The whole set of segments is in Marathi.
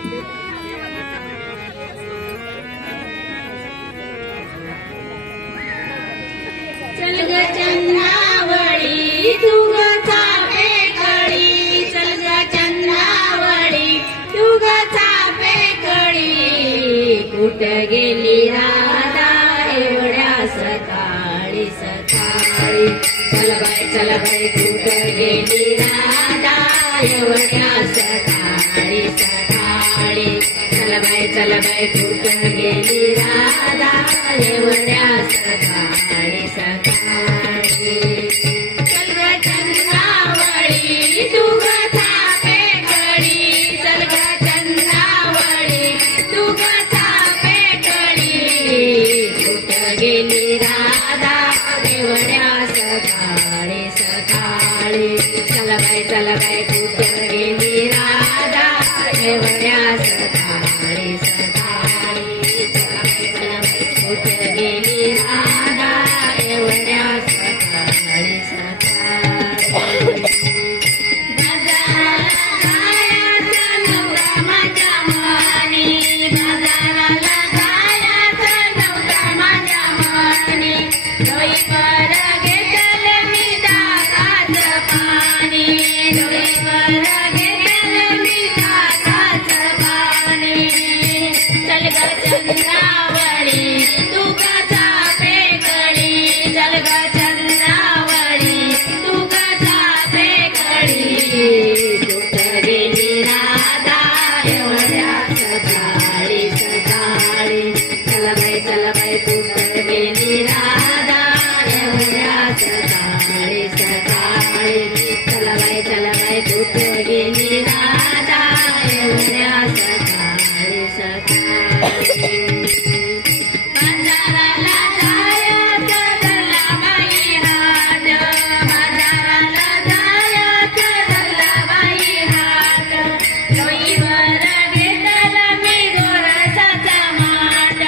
चल ग चंद्रावळी तू ग चाफे कळी, चल ग चंद्रावळी तू ग चाफे कळी. कुठं गेली राधा एवढ्या सकाळी सकाळी. चल बाई कुठं गेली राधा एवढ्या सकाळी सकाळी. चल बाई कुठं गेली राधा एवढ्या सकाळी सकाळी. चल ग चंद्रावळी तू ग चाफे कळी, चल ग चंद्रावळी तू ग चाफे कळी. कुठं गेली राधा एवढ्या सकाळी सकाळी. चल बाई कुठं गेली राधा एवढ्या सकाळी सकाळी. चल बाई कुठं गेली राधा एवढ्या सकाळी सकाळी. बाजाराला जायचं नव्हतं माझ्या मनी, बाजाराला जायचं नव्हतं माझ्या मनी. डोईवर घेतलं मी दाराचं पाणी, डोईवर घेतलं मी दाराचं पाणी. चल ग चंद्रावळी तू ग चाफे कळी, चल ग चंद्रावळी तू ग चाफे कळी. कुठं गेली राधा एवढ्या सकाळी सकाळी. चल बाई कुठं गेली राधा एवढ्या सकाळी सकाळी. चल बाई कुठं गेली राधा एवढ्या सकाळी सकाळी. बाजाराला जायचं दल्लाबाई हाट, बाजाराला जायचं दल्लाबाई हाट. डोईवर घेतलं मी गोरसाचा माठ,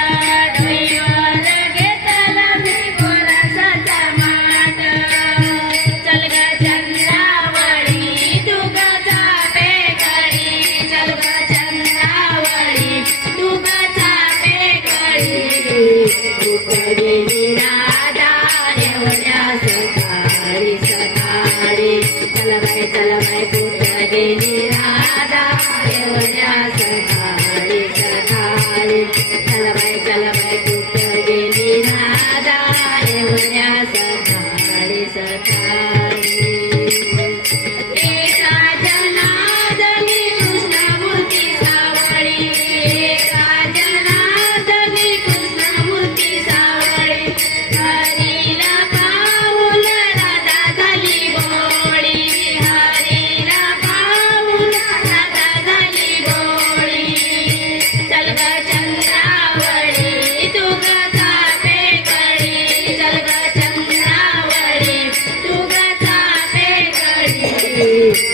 डोईवर घेतलं मी गोरसाचा माठ. चल ग चंद्रावळी तू ग चाफे कळी, चल ग चंद्रावळी तू ग चाफे कळी. कुठं गेली राधा एवढ्या सकाळी सकाळी. चल बाई कुठं गेली राधा एवढ्या सकाळी सकाळी. चल बाई कुठं गेली राधा एवढ्या सकाळी सकाळी. एका जनार्दनी कृष्णमूर्ती सावळी, एका जनार्दनी कृष्णमूर्ती सावळी. हरीला पाहून राधा झाली भोळी, हरीला पाहून राधा झाली भोळी. चल ग चंद्रावळी तू ग चाफे कळी, चल ग चंद्रावळी तू ग चाफे कळी.